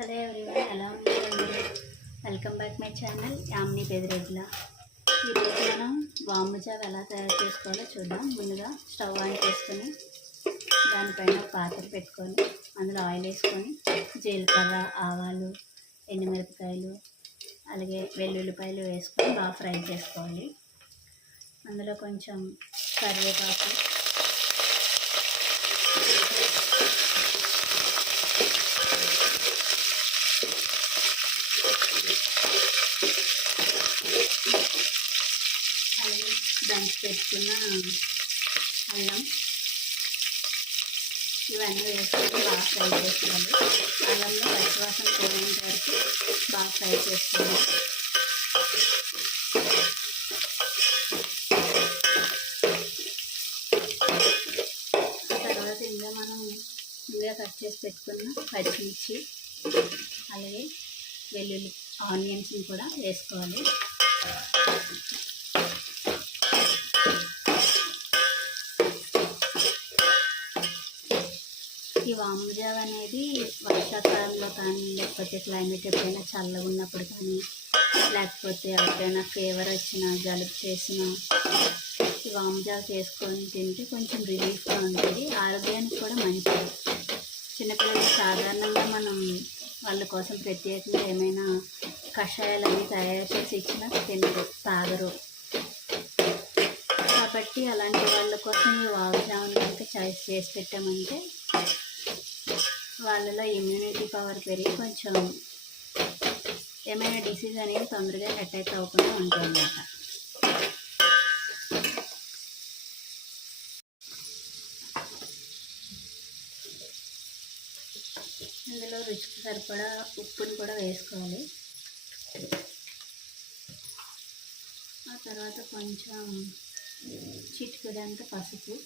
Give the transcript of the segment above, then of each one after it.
Hello everyone, ఎలా ఉన్నారు? Welcome back my channel Yamini Pedireddla. ఈరోజు మనం వాము జావ ఎలా తయారు చేసుకోవాలో చూద్దాం. ముందుగా స్టవ్ ఆన్ చేసుకొని దానిపైన ఒక పాత్ర పెట్టుకొని అందులో ఆయిల్ వేసుకొని జీలకర్ర, ఆవాలు, ఎండుమిరపకాయలు, అలాగే వెల్లుల్లిపాయలు వేసుకొని బాగా ఫ్రై చేసుకోవాలి. అందులో కొంచెం కరివేపాకు, అలాగే దంచి పెట్టుకున్న అల్లం, ఇవన్నీ వేసుకొని బాగా ఫ్రై చేసుకోవాలి. అల్లంలో పచ్చివాసన పోయేంత వరకు బాగా ఫ్రై చేసుకోవాలి. ఆ తర్వాత ఇందులో మనం ముందుగా కట్ చేసి పెట్టుకున్న పచ్చిమిర్చి, అలాగే వెల్లుల్లి, ఆనియన్స్ని కూడా వేసుకోవాలి. ఈ వాము జావ అనేది వర్షాకాలంలో కానీ, లేకపోతే క్లైమేట్ ఎప్పుడైనా చల్లగా ఉన్నప్పుడు కానీ, లేకపోతే ఎవరికైనా ఫీవర్ వచ్చినా, జలుబు చేసినా ఈ వాము జావ చేసుకొని తింటే కొంచెం రిలీఫ్గా ఉంటుంది. ఆరోగ్యానికి కూడా మంచిది. చిన్నపిల్లలకి సాధారణంగా మనం వాళ్ళ కోసం ప్రత్యేకంగా ఏమైనా కషాయాలు అవి తయారు చేసి ఇచ్చినా తినరు, తాగరు. కాబట్టి అలాంటి వాళ్ళ కోసం ఈ వాము జావను కనుక చేసి పెట్టామంటే వాళ్ళలో ఇమ్యూనిటీ పవర్ పెరిగి కొంచెం ఏమైనా డిసీజ్ అనేది తొందరగా అటాక్ అవ్వకుండా ఉంటుందన్నమాట. ఇందులో రుచికి సరిపడా ఉప్పుని కూడా వేసుకోవాలి. ఆ తర్వాత కొంచెం చిటికెడంత పసుపు,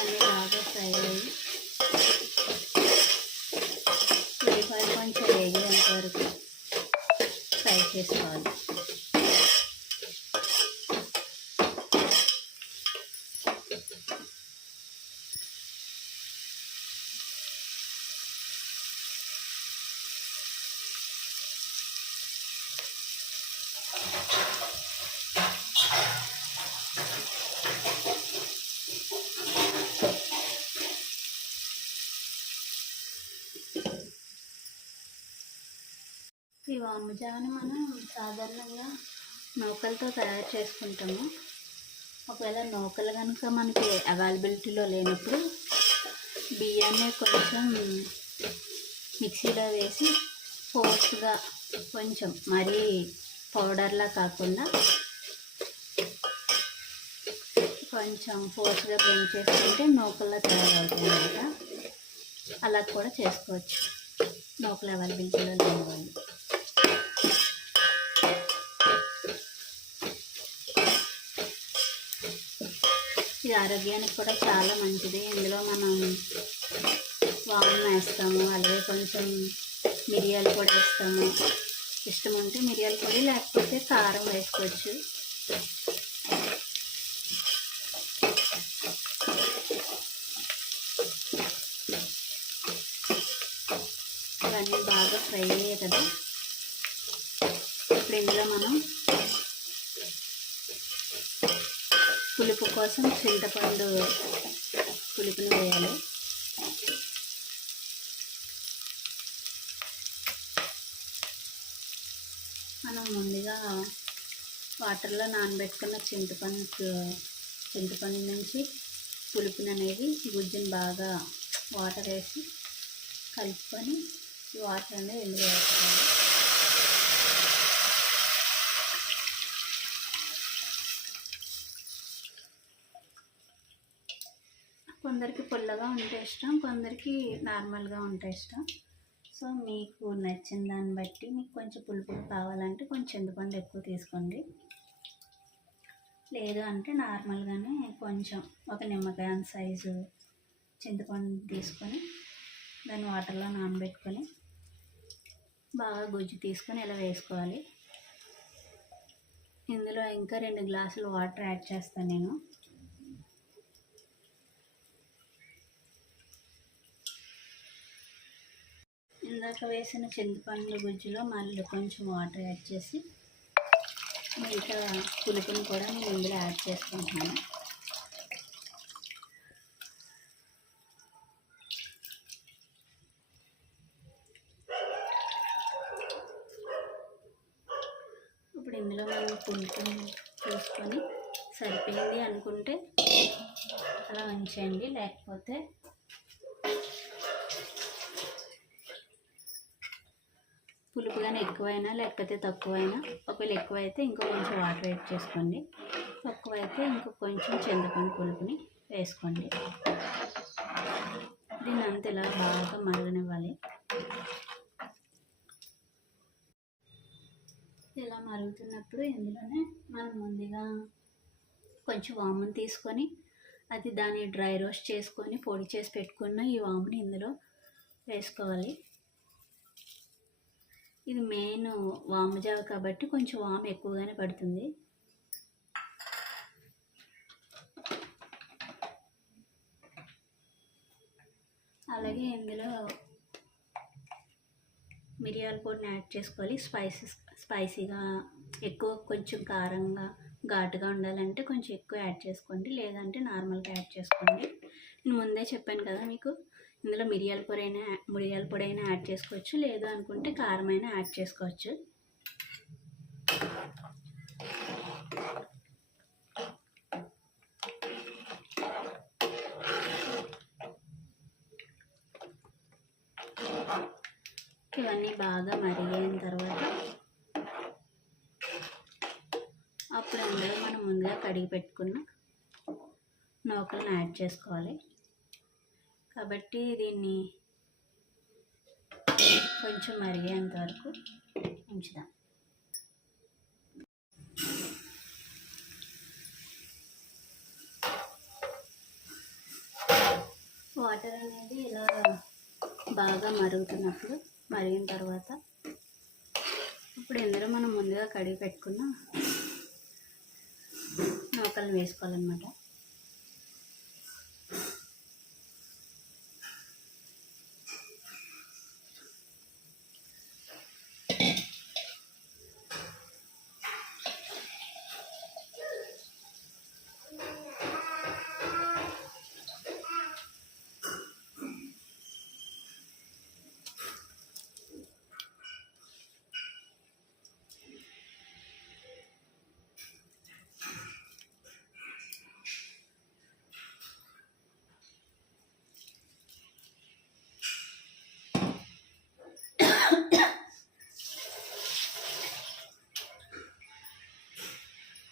అన్నీ బాగా ఫ్రై అయ్యి ఉల్లిపాయలు కొంచెం వేగేంత వరకు ఫ్రై చేసుకోవాలి. ఈ వాము జావని మనం సాధారణంగా నూకలతో తయారు చేసుకుంటాము. ఒకవేళ నూకలు కనుక మనకి అవైలబిలిటీలో లేనప్పుడు బియ్యాన్ని కొంచెం మిక్సీలో వేసి ఫోర్స్గా, కొంచెం మరీ పౌడర్లా కాకుండా కొంచెం ఫోర్స్గా బ్లెండ్ చేసుకుంటే నూకల్లో తయారవుతుంది అన్నమాట. అలా కూడా చేసుకోవచ్చు నూకలు అవైలబిలిటీలో లేని వాళ్ళు. ఇది ఆరోగ్యానికి కూడా చాలా మంచిది. ఇందులో మనం వాము వేస్తాము, అలాగే కొంచెం మిరియాలు కూడా వేస్తాము. ఇష్టం ఉంటే మిరియాల పొడి, లేకపోతే కారం వేసుకోవచ్చు. ఇవన్నీ బాగా ఫ్రై అయ్యాయి కదా. ఇప్పుడు ఇందులో మనం పులుపు కోసం చింతపండు పులుపుని వేయాలి. మనం ముందుగా వాటర్లో నానబెట్టుకున్న చింతపండు నుంచి పులుపుని అనేది గుజ్జుని బాగా వాటర్ వేసి కలుపుకొని ఈ వాటర్ అనేది ఇందులో వేసుకోవాలి. కొందరికి పుల్లగా ఉంటే ఇష్టం, కొందరికి నార్మల్గా ఉంటే ఇష్టం. సో మీకు నచ్చిన దాన్ని బట్టి, మీకు కొంచెం పులుపు కావాలంటే కొంచెం చింతపండు ఎక్కువ తీసుకోండి. లేదు అంటే నార్మల్గానే కొంచెం ఒక నిమ్మకాయ సైజు చింతపండు తీసుకొని దాన్ని వాటర్లో నానబెట్టుకొని బాగా గుజ్జు తీసుకొని ఇలా వేసుకోవాలి. ఇందులో ఇంకా 2 గ్లాసులు వాటర్ యాడ్ చేస్తాను నేను. ఇందాక వేసిన చింతపండు గుజ్జులో మళ్ళీ కొంచెం వాటర్ యాడ్ చేసి మిగతా పులుపుని కూడా నేను ఇందులో యాడ్ చేసుకుంటున్నాను. ఇప్పుడు ఇందులో మనం పులుపుని చూసుకొని సరిపోయింది అనుకుంటే అలా ఉంచేయండి, లేకపోతే పులుపు కానీ ఎక్కువైనా లేకపోతే తక్కువైనా, ఒకవేళ ఎక్కువైతే ఇంకో కొంచెం వాటర్ యాడ్ చేసుకోండి, తక్కువైతే ఇంకో కొంచెం చింతపండు పులుపుని వేసుకోండి. దీన్ని అంతా ఇలా బాగా మరగనివ్వాలి. ఇలా మరుగుతున్నప్పుడు ఇందులోనే మనం ముందుగా కొంచెం వాముని తీసుకొని అది దాన్ని డ్రై రోస్ట్ చేసుకొని పొడి చేసి పెట్టుకున్న ఈ వాముని ఇందులో వేసుకోవాలి. ఇది మెయిన్ వాము జావ కాబట్టి కొంచెం వాము ఎక్కువగానే పడుతుంది. అలాగే ఇందులో మిరియాల పొడిని యాడ్ చేసుకోవాలి. స్పైసీగా ఎక్కువ కొంచెం కారంగా ఘాటుగా ఉండాలంటే కొంచెం ఎక్కువ యాడ్ చేసుకోండి, లేదంటే నార్మల్గా యాడ్ చేసుకోండి. నేను ముందే చెప్పాను కదా మీకు, ఇందులో మిరియాల పొడి అయినా యాడ్ చేసుకోవచ్చు, లేదు అనుకుంటే కారం అయినా యాడ్ చేసుకోవచ్చు. ఇవన్నీ బాగా మరిగిన తర్వాత అప్పుడు అందులో మనం ముందుగా కడిగి పెట్టుకున్న నూకలను యాడ్ చేసుకోవాలి. కాబట్టి దీన్ని కొంచెం మరిగేంత వరకు ఉంచుదాం. వాటర్ అనేది ఇలా బాగా మరుగుతున్నప్పుడు, మరిగిన తర్వాత ఇప్పుడు ఇందులో మనం ముందుగా కడిగి పెట్టుకున్న నూకలను వేసుకోవాలన్నమాట.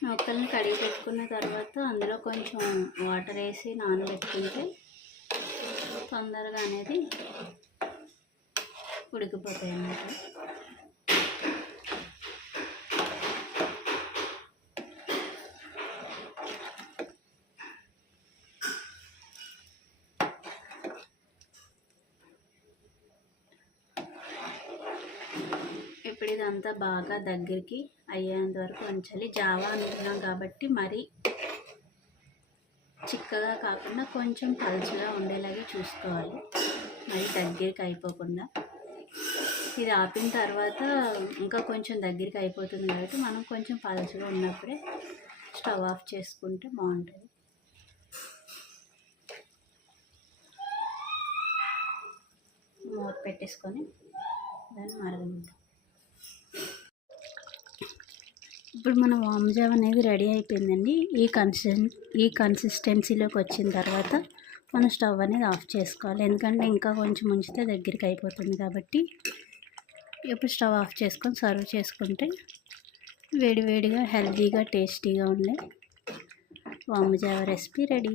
నూకల్ని కడిగి పెట్టుకున్న తర్వాత అందులో కొంచెం వాటర్ వేసి నానబెట్టుకుంటే తొందరగా అనేది ఉడికిపోతాయి అన్నమాట. ఇప్పుడు ఇదంతా బాగా దగ్గరికి అయ్యేంత వరకు ఉంచాలి. జావా అనుకున్నాం కాబట్టి మరి చిక్కగా కాకుండా కొంచెం పలుచగా ఉండేలాగే చూసుకోవాలి, మరి దగ్గరికి అయిపోకుండా. ఇది ఆపిన తర్వాత ఇంకా కొంచెం దగ్గరికి అయిపోతుంది కాబట్టి మనం కొంచెం పలుచగా ఉన్నప్పుడే స్టవ్ ఆఫ్ చేసుకుంటే బాగుంటుంది. మూత పెట్టేసుకొని దాన్ని మరగనిద్దాం. ఇప్పుడు మన వాము జావ అనేది రెడీ అయిపోయిందండి. ఈ కన్సిస్టెన్సీలోకి వచ్చిన తర్వాత మనం స్టవ్ అనేది ఆఫ్ చేసుకోవాలి, ఎందుకంటే ఇంకా కొంచెం ఉంచితే దగ్గరికి అయిపోతుంది కాబట్టి. ఇప్పుడు స్టవ్ ఆఫ్ చేసుకొని సర్వ్ చేసుకుంటే వేడివేడిగా హెల్తీగా టేస్టీగా ఉండే వాము జావ రెసిపీ రెడీ.